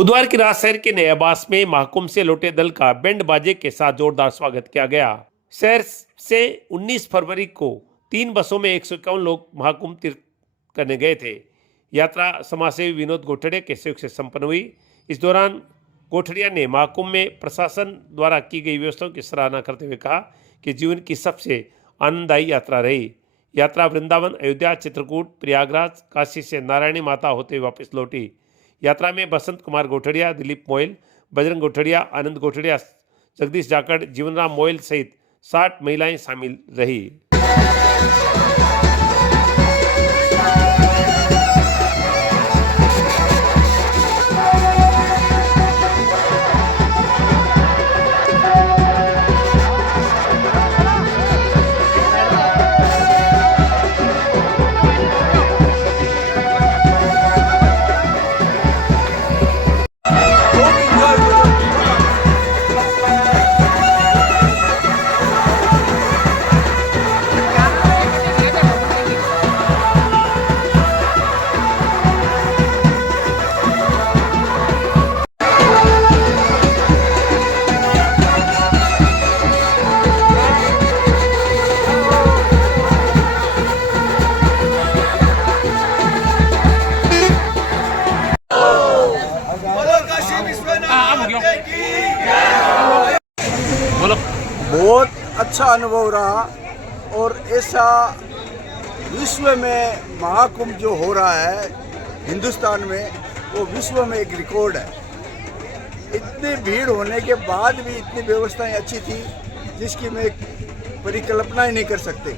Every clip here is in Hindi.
बुधवार की रात शहर के नए आवास में महाकुंभ से लौटे दल का बैंड बाजे के साथ जोरदार स्वागत किया गया। शहर से 19 फरवरी को 3 बसों में 151 लोग महाकुंभ तीर्थ करने गए थे। यात्रा समाजसेवी विनोद गोठड़िया के सहयोग से संपन्न हुई। इस दौरान गोठड़िया ने महाकुंभ में प्रशासन द्वारा की गई व्यवस्थाओं की सराहना करते हुए कहा कि जीवन की सबसे आनंददायी यात्रा रही। यात्रा वृंदावन, अयोध्या, चित्रकूट, प्रयागराज, काशी से नारायणी माता होते हुए वापस लौटी। यात्रा में बसंत कुमार गोठड़िया, दिलीप मोयल, बजरंग गोठड़िया, आनंद गोठड़िया, जगदीश जाखड़, जीवनराम मोयल सहित 60 महिलाएं शामिल रही। बोलो। बहुत अच्छा अनुभव रहा और ऐसा विश्व में महाकुंभ जो हो रहा है हिंदुस्तान में, वो विश्व में एक रिकॉर्ड है। इतनी भीड़ होने के बाद भी इतनी व्यवस्थाएं अच्छी थी जिसकी मैं परिकल्पना ही नहीं कर सकते।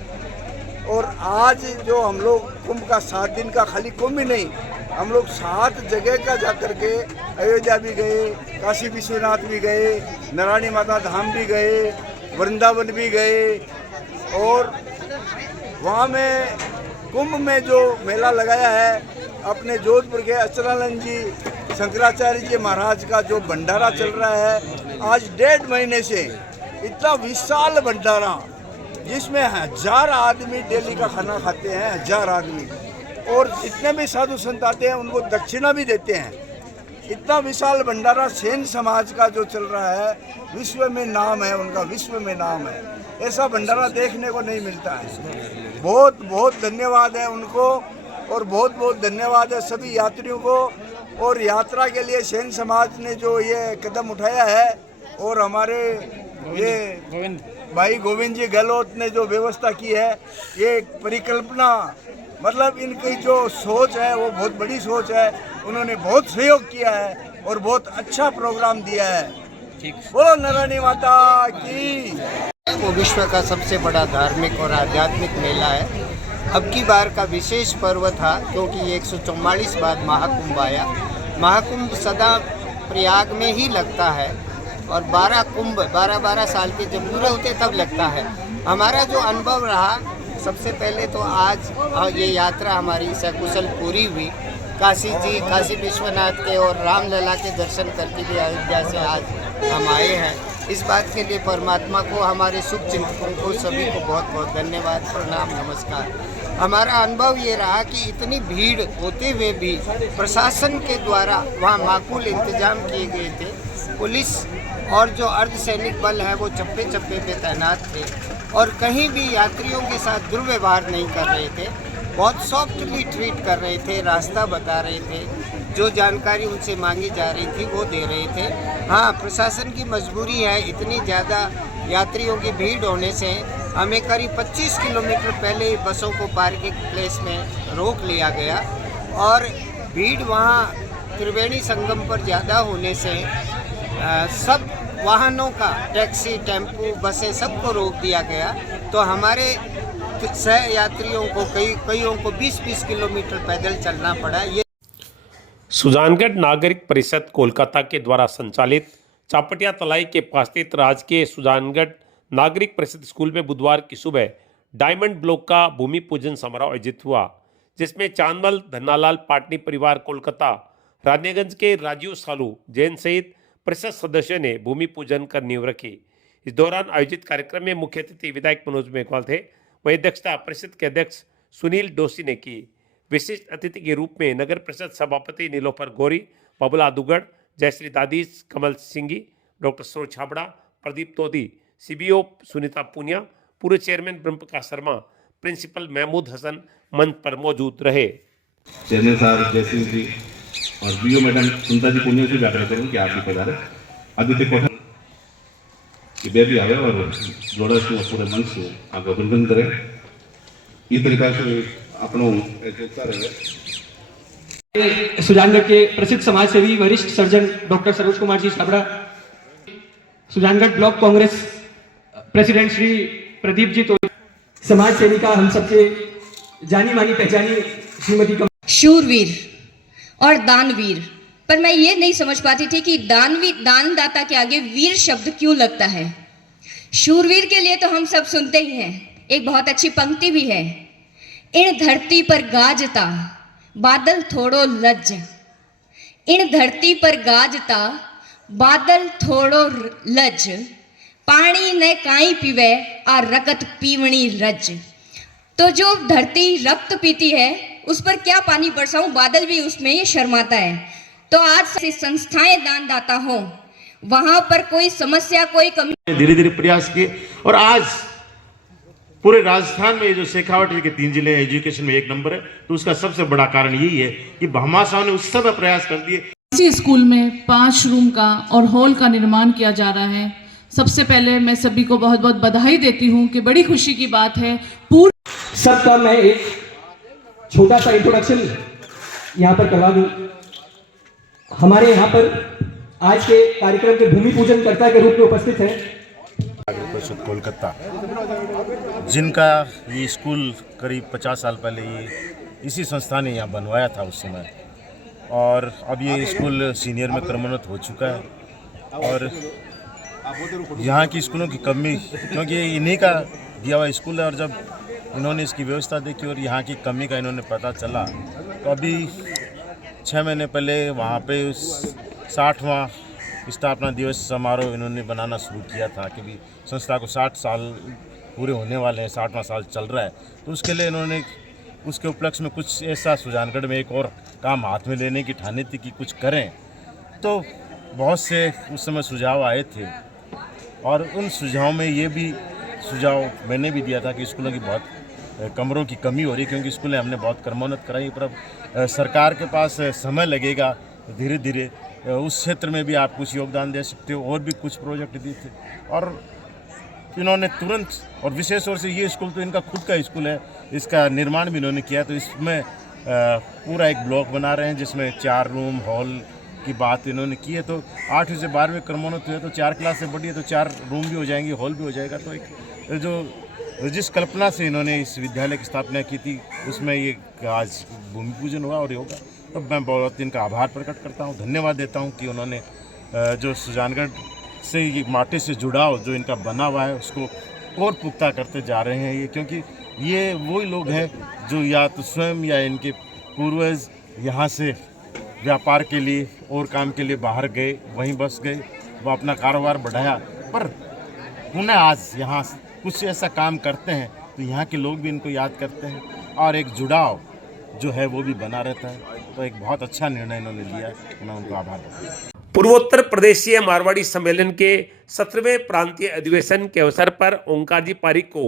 और आज जो हम लोग कुंभ का 7 दिन का खाली कुंभ ही नहीं, हम लोग 7 जगह का जा कर के अयोध्या भी गए, काशी विश्वनाथ भी गए, नारायणी माता धाम भी गए, वृंदावन भी गए। और वहाँ में कुंभ में जो मेला लगाया है, अपने जोधपुर के अचलानंद जी शंकराचार्य जी महाराज का जो भंडारा चल रहा है आज 1.5 महीने से, इतना विशाल भंडारा जिसमें 1000 आदमी डेली का खाना खाते हैं, 1000 आदमी। और जितने भी साधु संत आते हैं उनको दक्षिणा भी देते हैं। इतना विशाल भंडारा सेन समाज का जो चल रहा है, विश्व में नाम है उनका, विश्व में नाम है। ऐसा भंडारा देखने को नहीं मिलता है। बहुत बहुत धन्यवाद है उनको और बहुत बहुत धन्यवाद है सभी यात्रियों को। और यात्रा के लिए सेन समाज ने जो ये कदम उठाया है और हमारे ये भाई गोविंद जी गहलोत ने जो व्यवस्था की है, ये परिकल्पना, मतलब इनकी जो सोच है वो बहुत बड़ी सोच है। उन्होंने बहुत सहयोग किया है और बहुत अच्छा प्रोग्राम दिया है। बोलो नारायणी माता की। वो विश्व का सबसे बड़ा धार्मिक और आध्यात्मिक मेला है। अब की बार का विशेष पर्व था क्योंकि ये 144 बाद महाकुंभ आया। महाकुंभ सदा प्रयाग में ही लगता है और 12 कुंभ 12 साल के जब पूरे होते तब लगता है। हमारा जो अनुभव रहा, सबसे पहले तो आज ये यात्रा हमारी सकुशल पूरी हुई। काशी विश्वनाथ के और रामलला के दर्शन करके भी अयोध्या से आज हम आए हैं। इस बात के लिए परमात्मा को, हमारे शुभ चिंतकों को, सभी को बहुत बहुत धन्यवाद, प्रणाम, नमस्कार। हमारा अनुभव ये रहा कि इतनी भीड़ होते हुए भी प्रशासन के द्वारा वहाँ माकूल इंतजाम किए गए थे। पुलिस और जो अर्धसैनिक बल है वो चप्पे चप्पे पे तैनात थे और कहीं भी यात्रियों के साथ दुर्व्यवहार नहीं कर रहे थे। बहुत सॉफ्टली ट्रीट कर रहे थे, रास्ता बता रहे थे, जो जानकारी उनसे मांगी जा रही थी वो दे रहे थे। हाँ, प्रशासन की मजबूरी है, इतनी ज़्यादा यात्रियों की भीड़ होने से हमें करीब 25 किलोमीटर पहले ही बसों को पार्किंग प्लेस में रोक लिया गया और भीड़ वहाँ त्रिवेणी संगम पर ज़्यादा होने से सब वाहनों का, टैक्सी, टेम्पो, बसें, सबको रोक दिया गया। तो हमारे सह यात्रियों को कईयों को 20-20 किलोमीटर पैदल चलना पड़ा। ये सुजानगढ़ नागरिक परिषद कोलकाता के द्वारा संचालित चापटिया तलाई के पास स्थित राजकीय सुजानगढ़ नागरिक परिषद स्कूल में बुधवार की सुबह डायमंड ब्लॉक का भूमि पूजन समारोह आयोजित हुआ, जिसमें चांदमल धन्नालाल पाटनी परिवार कोलकाता, रानीगंज के राजीव सालू जैन सहित परिषद सदस्यों ने भूमि पूजन कर नींव रखी। इस दौरान आयोजित कार्यक्रम में मुख्य अतिथि विधायक मनोज मेघवाल थे। वहीं अध्यक्षता परिषद के अध्यक्ष सुनील डोसी ने की। विशिष्ट अतिथि के रूप में नगर परिषद सभापति नीलोफर गौरी, बबला दुगड़, जयश्री दादीस, कमल सिंगी, डॉक्टर सरोज छाबड़ा, प्रदीप तोदी, सीबीओ सुनीता पूनिया, पूर्व चेयरमैन ब्रह्म प्रकाश शर्मा, प्रिंसिपल महमूद हसन मंच पर मौजूद रहे। चेयरमैन साहब जयसिंह जी और बीओ मैडम सुनीता जी पुण्य से व्याख्या करूँ कि आप भी पधारे। आदित्य कोठा कि वे भी आए और जोड़ा से पूरे मन से आप अभिनंदन करें। इस तरीका से अपनों एकता रहे। सुजानगढ़ के प्रसिद्ध समाज सेवी वरिष्ठ surgeon doctor Saroj Kumar ji Chhabra, Sujangarh block Congress president Shri Pradeep ji तो, समाज सेविका हम सबसे जानी मानी पहचानी श्रीमती शूरवीर और दानवीर, पर मैं ये नहीं समझ पाती थी कि दानदाता के आगे वीर शब्द क्यों लगता है। शूरवीर के लिए तो हम सब सुनते ही हैं, एक बहुत अच्छी पंक्ति भी है, इन धरती पर गाजता बादल थोड़ो लज, इन धरती पर गाजता बादल थोड़ो लज, पानी न काई पीवे आ रकत पीवनी रज। तो जो धरती रक्त पीती है उस पर क्या पानी बरसाऊं, बादल भी उसमें ये शर्माता है। तो आज से संस्थाएं दानदाता हो, वहां पर कोई समस्या कोई कमी, धीरे धीरे प्रयास किए और आज पूरे राजस्थान में ये जो शेखावट के 3 जिले एजुकेशन में 1 नंबर है, तो उसका सबसे बड़ा कारण यही है कि भामाशाह ने उस समय प्रयास कर दिए। इसी स्कूल में 5 रूम का और हॉल का निर्माण किया जा रहा है। सबसे पहले मैं सभी को बहुत बहुत बधाई देती हूँ कि बड़ी खुशी की बात है। सबका मैं एक छोटा सा इंट्रोडक्शन यहाँ पर करवा दूं। हमारे यहाँ पर आज के कार्यक्रम के भूमि पूजन कर्ता के रूप में उपस्थित हैं परिषद कोलकाता, जिनका ये स्कूल करीब 50 साल पहले ये इसी संस्था ने यहाँ बनवाया था उस समय, और अब ये स्कूल सीनियर में क्रमोन्नत हो चुका है। और यहाँ की स्कूलों की कमी, क्योंकि ये इन्हीं का दिया हुआ स्कूल है, और जब इन्होंने इसकी व्यवस्था देखी और यहाँ की कमी का इन्होंने पता चला, तो अभी 6 महीने पहले वहाँ पे 60वां स्थापना दिवस समारोह इन्होंने बनाना शुरू किया था कि भी संस्था को 60 साल पूरे होने वाले हैं, 60वां साल चल रहा है। तो उसके लिए इन्होंने उसके उपलक्ष्य में कुछ ऐसा सुजानगढ़ में एक और काम हाथ में लेने की ठानी थी कि कुछ करें। तो बहुत से उस समय सुझाव आए थे, और उन सुझावों में ये भी सुझाव मैंने भी दिया था कि स्कूलों की बहुत कमरों की कमी हो रही है, क्योंकि स्कूलें हमने बहुत क्रमोन्नत कराई, पर अब सरकार के पास समय लगेगा। धीरे धीरे उस क्षेत्र में भी आप कुछ योगदान दे सकते हो, और भी कुछ प्रोजेक्ट दिए थे, और इन्होंने तुरंत, और विशेष तौर से ये स्कूल तो इनका खुद का स्कूल है, इसका निर्माण भी इन्होंने किया। तो इसमें पूरा एक ब्लॉक बना रहे हैं जिसमें 4 रूम हॉल की बात इन्होंने की है। तो 8वीं से 12वीं क्रमोन्नत हुए तो 4 क्लास से बढ़ी है, तो 4 रूम भी हो जाएंगे, हॉल भी हो जाएगा। तो एक जो जिस कल्पना से इन्होंने इस विद्यालय की स्थापना की थी, उसमें ये आज भूमि पूजन हुआ और होगा। तो मैं बहुत इनका आभार प्रकट करता हूँ, धन्यवाद देता हूँ कि उन्होंने जो सुजानगढ़ से ये माटी से जुड़ाव जो इनका बना हुआ है उसको और पुख्ता करते जा रहे हैं। ये क्योंकि ये वही लोग हैं जो या तो स्वयं या इनके पूर्वज यहाँ से व्यापार के लिए और काम के लिए बाहर गए, वहीं बस गए, वो अपना कारोबार बढ़ाया, पर उन्हें आज यहाँ कुछ ऐसा काम करते हैं तो यहाँ के लोग भी इनको याद करते हैं, और एक जुड़ाव जो है वो भी बना रहता है। तो एक बहुत अच्छा निर्णय इन्होंने लिया है, मैं उनको आभार करता हूँ। पूर्वोत्तर प्रदेशीय मारवाड़ी सम्मेलन के 17वें प्रांतीय अधिवेशन के अवसर पर ओंकार जी पारिक को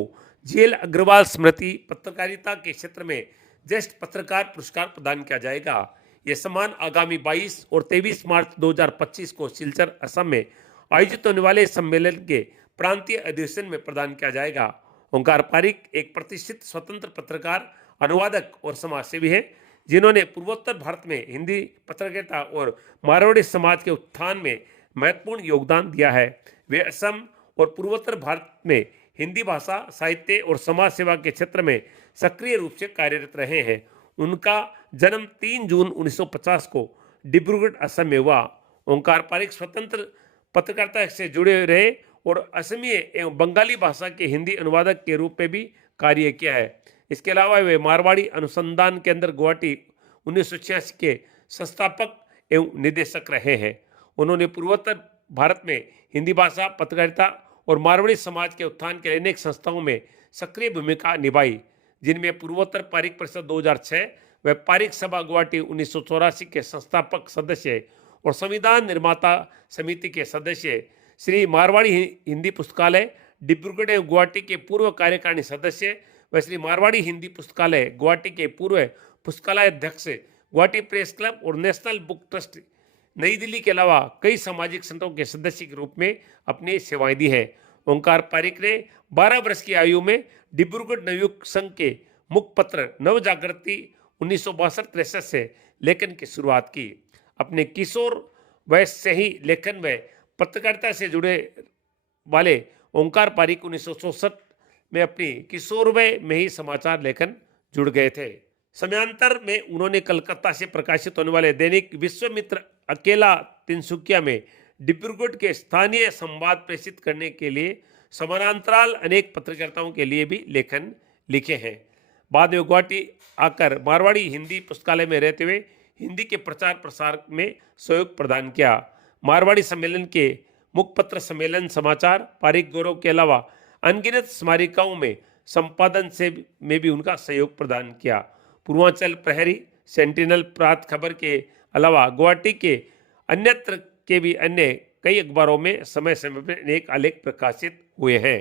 जेल अग्रवाल स्मृति पत्रकारिता के क्षेत्र में ज्येष्ठ पत्रकार पुरस्कार प्रदान किया जाएगा। यह सम्मान आगामी 22 और 23 मार्च 2025 को सिलचर असम में आयोजित होने वाले सम्मेलन के प्रांतीय अधिवेशन में प्रदान किया जाएगा। ओंकार पारिक एक प्रतिष्ठित स्वतंत्र पत्रकार, अनुवादक और समाजसेवी हैं, जिन्होंने पूर्वोत्तर भारत में हिंदी पत्रकारिता और मारवाड़ी समाज के उत्थान में महत्वपूर्ण योगदान दिया है। वे असम और पूर्वोत्तर भारत में हिंदी भाषा, साहित्य और समाज सेवा के क्षेत्र में सक्रिय रूप से कार्यरत रहे हैं। उनका जन्म 3 जून 1950 को डिब्रूगढ़, असम में हुआ। ओंकार पारिक स्वतंत्र पत्रकारिता से जुड़े रहे और असमीय एवं बंगाली भाषा के हिंदी अनुवादक के रूप में भी कार्य किया है। इसके अलावा वे मारवाड़ी अनुसंधान केंद्र गुवाहाटी 1986 के संस्थापक एवं निदेशक रहे हैं। उन्होंने पूर्वोत्तर भारत में हिंदी भाषा, पत्रकारिता और मारवाड़ी समाज के उत्थान के लिए अनेक संस्थाओं में सक्रिय भूमिका निभाई, जिनमें पूर्वोत्तर पारिक परिषद 2006 व पारिक सभा गुवाहाटी 1984 के संस्थापक सदस्य और संविधान निर्माता समिति के सदस्य श्री मारवाड़ी हिंदी पुस्तकालय डिब्रूगढ़ एवं गुवाहाटी के पूर्व कार्यकारिणी सदस्य व श्री मारवाड़ी हिंदी पुस्तकालय गुवाहाटी के पूर्व पुस्तकालय अध्यक्ष, गुवाहाटी प्रेस क्लब और नेशनल बुक ट्रस्ट नई दिल्ली के अलावा कई सामाजिक संगठनों के सदस्य के रूप में अपनी सेवाएं दी हैं। ओंकार पारिक ने 12 वर्ष की आयु में डिब्रूगढ़ नवयुग संघ के मुखपत्र नव जागृति 1962-63 से लेखन की शुरुआत की। अपने किशोर वयस से ही लेखन व पत्रकारिता से जुड़े वाले ओंकार पारिक 1964 में अपनी किशोरवय में ही समाचार लेखन जुड़ गए थे। समयांतर में उन्होंने कलकत्ता से प्रकाशित होने वाले दैनिक विश्वामित्र अकेला तिनसुकिया में डिब्रूगढ़ के स्थानीय संवाद प्रेषित करने के लिए समानांतराल अनेक पत्रकारिताओं के लिए भी लेखन लिखे हैं। बाद में गुवाहाटी आकर मारवाड़ी हिंदी पुस्तकालय में रहते हुए हिंदी के प्रचार प्रसार में सहयोग प्रदान किया। मारवाड़ी सम्मेलन के मुखपत्र सम्मेलन समाचार पारिक गौरव के अलावा अनगिनत स्मारिकाओं में संपादन से में भी उनका सहयोग प्रदान किया। पूर्वांचल प्रहरी, सेंटिनल, प्रात खबर के अलावा गुवाहाटी के अन्यत्र के भी अन्य कई अखबारों में समय समय पर अनेक आलेख प्रकाशित हुए हैं।